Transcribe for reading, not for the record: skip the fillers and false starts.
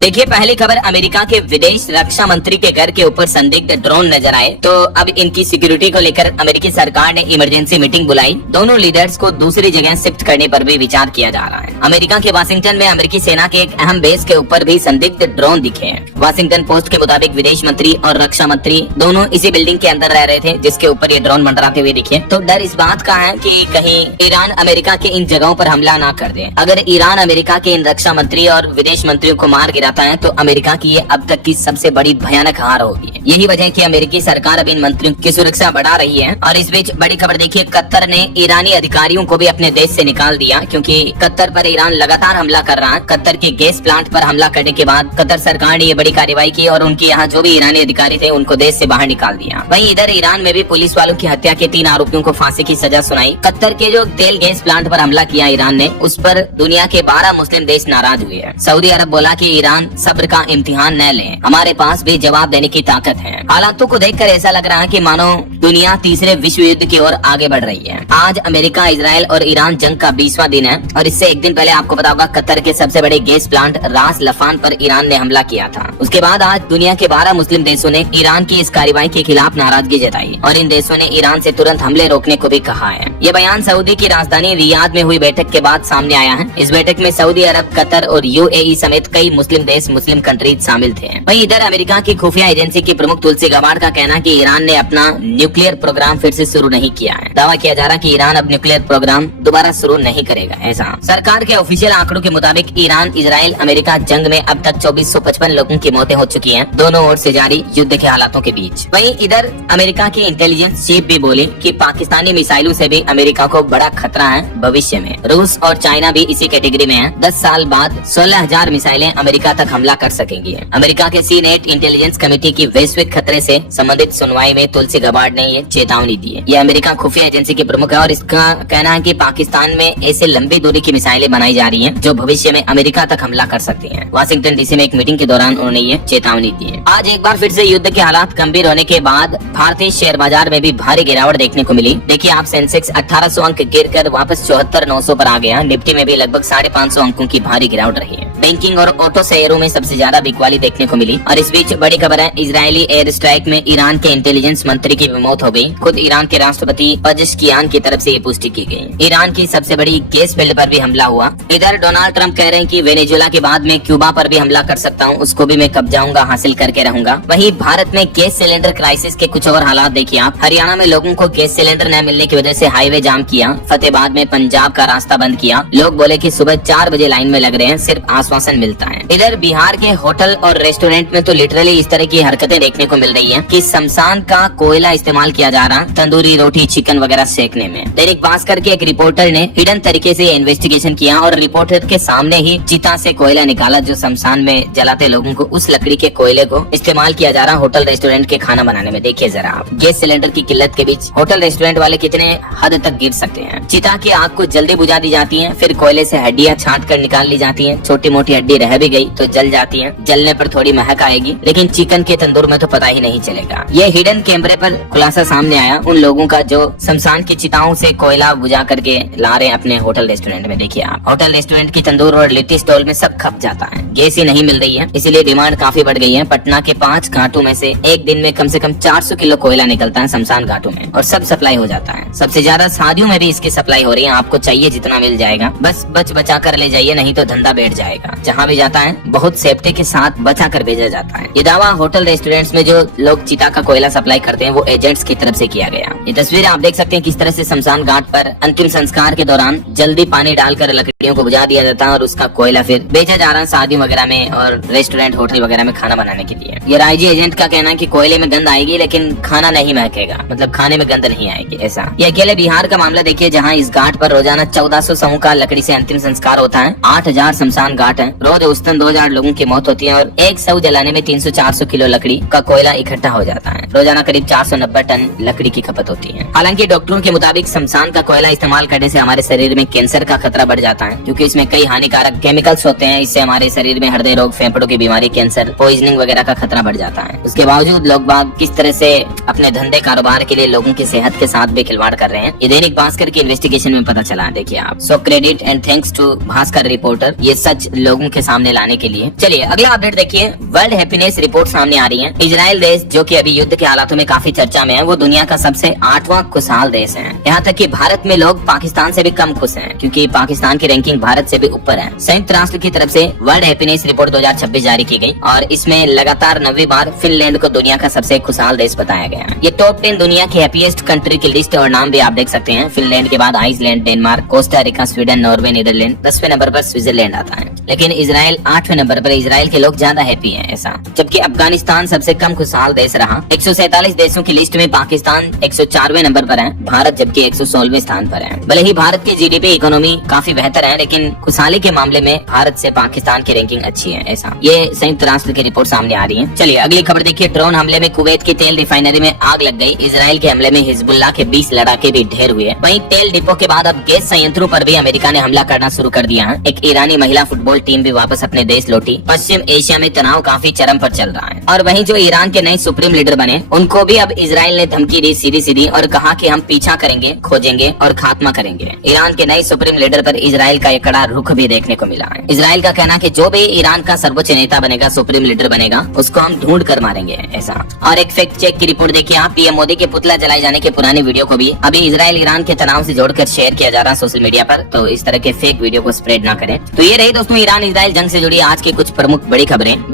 देखिए, पहली खबर अमेरिका के विदेश रक्षा मंत्री के घर के ऊपर संदिग्ध ड्रोन नजर आए, तो अब इनकी सिक्योरिटी को लेकर अमेरिकी सरकार ने इमरजेंसी मीटिंग बुलाई। दोनों लीडर्स को दूसरी जगह शिफ्ट करने पर भी विचार किया जा रहा है। अमेरिका के वाशिंगटन में अमेरिकी सेना के एक अहम बेस के ऊपर भी संदिग्ध ड्रोन दिखे हैं। वाशिंगटन पोस्ट के मुताबिक विदेश मंत्री और रक्षा मंत्री दोनों इसी बिल्डिंग के अंदर रह रहे थे जिसके ऊपर ये ड्रोन मंडराते हुए दिखे। तो डर इस बात का है कि कहीं ईरान अमेरिका के इन जगहों पर हमला ना कर दे। अगर ईरान अमेरिका के इन रक्षा मंत्री और विदेश मंत्रियों को मार गिराता है तो अमेरिका की ये अब तक की सबसे बड़ी भयानक हार होगी। यही वजह है कि अमेरिकी सरकार अब इन मंत्रियों की सुरक्षा बढ़ा रही है। और इस बीच बड़ी खबर देखिए, कतर ने ईरानी अधिकारियों को भी अपने देश से निकाल दिया, क्योंकि कतर पर ईरान लगातार हमला कर रहा है। कतर के गैस प्लांट पर हमला करने के बाद कतर सरकार ने ये बड़ी कार्रवाई की और उनके यहाँ जो भी ईरानी अधिकारी थे उनको देश से बाहर निकाल दिया। वहीं इधर ईरान में भी पुलिस वालों की हत्या के 3 आरोपियों को फांसी की सजा सुनाई। कतर के जो तेल गैस प्लांट पर हमला किया ईरान ने, उस पर दुनिया के 12 मुस्लिम देश नाराज हुए हैं। सऊदी अरब बोला कि ईरान सब्र का इम्तिहान न ले, हमारे पास भी जवाब देने की ताकत है। हालातों को देखकर ऐसा लग रहा है कि मानो दुनिया तीसरे विश्व युद्ध की ओर आगे बढ़ रही है। आज अमेरिका, इजराइल और ईरान जंग का 20वां दिन है और इससे एक दिन पहले आपको पता होगा कतर के सबसे बड़े गैस प्लांट रास लफान पर ईरान ने हमला किया था। उसके बाद आज दुनिया के 12 मुस्लिम देशों ने ईरान की इस कार्रवाई के खिलाफ नाराजगी जताई और इन देशों ने ईरान से तुरंत हमले रोकने को भी कहा है। ये बयान सऊदी की राजधानी रियाद में हुई बैठक के बाद सामने आया है। इस बैठक में सऊदी अरब, कतर और यूएई समेत कई मुस्लिम देश, मुस्लिम कंट्रीज शामिल थे। वहीं इधर अमेरिका की खुफिया एजेंसी की प्रमुख तुलसी गबार्ड का कहना है कि ईरान ने अपना न्यूक्लियर प्रोग्राम फिर से शुरू नहीं किया है। दावा किया जा रहा है कि ईरान अब न्यूक्लियर प्रोग्राम दोबारा शुरू नहीं करेगा। ऐसा सरकार के ऑफिशियल आंकड़ों के मुताबिक ईरान, इजराइल, अमेरिका जंग में अब तक 2455 लोगों की मौतें हो चुकी हैं, दोनों ओर से जारी युद्ध के हालातों के बीच। वहीं इधर अमेरिका की इंटेलिजेंस चीफ भी बोली कि पाकिस्तानी मिसाइलों से भी अमेरिका को बड़ा खतरा है भविष्य में। रूस और चाइना भी इसी कैटेगरी में है। 10 साल बाद 16,000 मिसाइलें अमेरिका तक हमला कर सकेंगी। अमेरिका के सीनेट इंटेलिजेंस कमेटी की वैश्विक खतरे से संबंधित सुनवाई में तुलसी गबार्ड ने ये चेतावनी दी है। ये अमेरिका खुफिया एजेंसी की प्रमुख है और इसका कहना है कि पाकिस्तान में ऐसे लंबी दूरी की मिसाइलें बनाई जा रही हैं जो भविष्य में अमेरिका तक हमला कर सकती हैं। वाशिंगटन डीसी में एक मीटिंग के दौरान उन्होंने ये चेतावनी दी है। आज एक बार फिर से युद्ध के हालात गंभीर होने के बाद भारतीय शेयर बाजार में भी भारी गिरावट देखने को मिली। देखिए आप, सेंसेक्स 1800 अंक गिरकर वापस 74,900 पर आ गया। निफ्टी में भी लगभग 550 अंकों की भारी गिरावट रही है। बैंकिंग और ऑटो शेयरों में सबसे ज्यादा बिकवाली देखने को मिली। और इस बीच बड़ी खबर है, इजरायली एयर स्ट्राइक में ईरान के इंटेलिजेंस मंत्री की भी मौत हो गई। खुद ईरान के राष्ट्रपति पेजेश्कियान की तरफ से ये पुष्टि की गई। ईरान की सबसे बड़ी गैस फील्ड पर भी हमला हुआ। इधर डोनाल्ड ट्रंप कह रहे हैं कि वेनेजुएला के बाद में क्यूबा पर भी हमला कर सकता हूँ, उसको भी मैं कब्जाऊंगा, हासिल करके रहूंगा। वहीं भारत में गैस सिलेंडर क्राइसिस के कुछ और हालात देखिए आप। हरियाणा में लोगों को गैस सिलेंडर न मिलने की वजह से हाईवे जाम किया। फतेहाबाद में पंजाब का रास्ता बंद किया। लोग बोले कि सुबह 4 बजे लाइन में लग रहे हैं, सिर्फ आश्वासन मिलता है। इधर बिहार के होटल और रेस्टोरेंट में तो लिटरली इस तरह की हरकतें देखने को मिल रही है कि शमशान का कोयला इस्तेमाल किया जा रहा तंदूरी रोटी, चिकन वगैरह सेकने में। दैनिक भास्कर के एक रिपोर्टर ने हिडन तरीके से इन्वेस्टिगेशन किया और रिपोर्टर के सामने ही चिता से कोयला निकाला जो शमशान में जलाते लोगों को, उस लकड़ी के कोयले को इस्तेमाल किया जा रहा होटल रेस्टोरेंट के खाना बनाने में। देखिए जरा आप, गैस सिलेंडर की किल्लत के बीच होटल रेस्टोरेंट वाले कितने हद तक गिर सकते हैं। चिता की आग को जल्दी बुझा दी जाती है, फिर कोयले से हड्डियां छांट कर निकाल ली जाती है। छोटी मोटी हड्डी रह भी गई तो जल जाती है। जलने पर थोड़ी महक आएगी, लेकिन चिकन के तंदूर में तो पता ही नहीं चलेगा। ये हिडन कैमरे पर खुलासा सामने आया उन लोगों का जो शमशान की चिताओं से कोयला बुझा करके ला रहे हैं अपने होटल रेस्टोरेंट में। देखिए आप, होटल रेस्टोरेंट की तंदूर और लिट्टी स्टॉल में सब खप जाता है। गैस ही नहीं मिल रही है, इसीलिए डिमांड काफी बढ़ गई है। पटना के 5 घाटों में से एक दिन में कम से कम 400 किलो कोयला निकलता है शमशान घाटों में और सब सप्लाई हो जाता है। सबसे ज्यादा शादियों में भी इसकी सप्लाई हो रही है। आपको चाहिए जितना मिल जाएगा, बस बचा कर ले जाइए, नहीं तो धंधा बैठ जाएगा। जहाँ भी जाता है बहुत सेफ्टी के साथ बचा कर भेजा जाता है। ये दावा होटल रेस्टोरेंट्स में जो लोग चिता का कोयला सप्लाई करते हैं वो एजेंट्स की तरफ से किया गया। ये तस्वीर आप देख सकते हैं किस तरह से शमशान घाट पर अंतिम संस्कार के दौरान जल्दी पानी डालकर लकड़ियों को बुझा दिया जाता है और उसका कोयला फिर बेचा जा रहा है शादियों वगैरह में और रेस्टोरेंट, होटल वगैरह में खाना बनाने के लिए। ये राइजी एजेंट का कहना है कि कोयले में गंध आएगी लेकिन खाना नहीं महकेगा, मतलब खाने में गंध नहीं आएगी। ऐसा ये अकेले बिहार का मामला देखिए, जहाँ इस घाट पर रोजाना 1400 समूह का लकड़ी से अंतिम संस्कार होता है। 8000 शमशान घाट है। रोज औसतन 2000 लोगों की मौत होती है और एक शव जलाने में 300-400 किलो लकड़ी का कोयला इकट्ठा हो जाता है। रोजाना करीब 490 टन लकड़ी की खपत होती है। हालांकि डॉक्टरों के मुताबिक शमशान का कोयला इस्तेमाल करने से हमारे शरीर में कैंसर का खतरा बढ़ जाता है, क्योंकि इसमें कई हानिकारक केमिकल्स होते हैं। इससे हमारे शरीर में हृदय रोग, फेफड़ों की बीमारी, कैंसर, पॉइजनिंग वगैरह का खतरा बढ़ जाता है। उसके बावजूद लोग बाग किस तरह से अपने धंधे कारोबार के लिए लोगों की सेहत के साथ भी खिलवाड़ कर रहे हैं, ये दैनिक भास्कर की इन्वेस्टिगेशन में पता चला। देखिए आप, so credit and thanks to Bhaskar reporter. ये सच लोगों के सामने लाने के लिए। चलिए अगला अपडेट देखिए। वर्ल्ड हैप्पीनेस रिपोर्ट सामने आ रही है। इजराइल देश जो कि अभी युद्ध के हालातों में काफी चर्चा में है, वो दुनिया का सबसे 8वां खुशहाल देश है। यहाँ तक कि भारत में लोग पाकिस्तान से भी कम खुश हैं, क्योंकि पाकिस्तान की रैंकिंग भारत से भी ऊपर है। संयुक्त राष्ट्र की तरफ से वर्ल्ड हैप्पीनेस रिपोर्ट 2026 जारी की गई और इसमें लगातार 9वीं बार फिनलैंड को दुनिया का सबसे खुशहाल देश बताया गया है। ये टॉप 10 दुनिया की हैप्पीएस्ट कंट्री की लिस्ट और नाम भी आप देख सकते हैं। फिनलैंड के बाद Iceland, Denmark, Costa Rica, Sweden, Norway, Netherland, 10वें नंबर पर स्विट्जरलैंड आता है। लेकिन इजराइल 8वें नंबर पर। इजराइल के लोग ज्यादा हैप्पी हैं ऐसा। जबकि अफगानिस्तान सबसे कम खुशहाल देश रहा। 147 देशों की लिस्ट में पाकिस्तान 104वें नंबर पर है, भारत जबकि 116वें स्थान पर है। भले ही भारत की जीडीपी इकोनॉमी काफी बेहतर है, लेकिन खुशहाली के मामले में भारत से पाकिस्तान की रैंकिंग अच्छी है ऐसा। ये संयुक्त राष्ट्र की रिपोर्ट सामने आ रही है। चलिए अगली खबर देखिए। ड्रोन हमले में कुवैत की तेल रिफाइनरी में आग लग गई। इजराइल के हमले में हिजबुल्लाह के 20 लड़ाके भी ढेर हुए। वहीं तेल डिपो के बाद अब गैस संयंत्रों पर भी अमेरिका ने हमला करना शुरू कर दिया है। एक ईरानी महिला फुटबॉल टीम भी वापस अपने देश लौटी। पश्चिम एशिया में तनाव काफी चरम पर चल रहा है। और वहीं जो ईरान के नए सुप्रीम लीडर बने, उनको भी अब इजराइल ने धमकी दी सीधी सीधी और कहा कि हम पीछा करेंगे, खोजेंगे और खात्मा करेंगे। ईरान के नए सुप्रीम लीडर पर इजराइल का एक कड़ा रुख भी देखने को मिला है। इजराइल का कहना कि जो भी ईरान का सर्वोच्च नेता बनेगा, सुप्रीम लीडर बनेगा, उसको हम ढूंढ कर मारेंगे ऐसा। और एक फैक्ट चेक की रिपोर्ट देखिए आप। पीएम मोदी के पुतला जलाए जाने के पुरानी वीडियो को भी अभी इजराइल ईरान के तनाव से जोड़कर शेयर किया जा रहा है सोशल मीडिया पर। तो इस तरह के फेक वीडियो को स्प्रेड ना करें। तो ये रही दोस्तों ईरान इजराइल जंग से जुड़ी आज की कुछ प्रमुख बड़ी खबरें।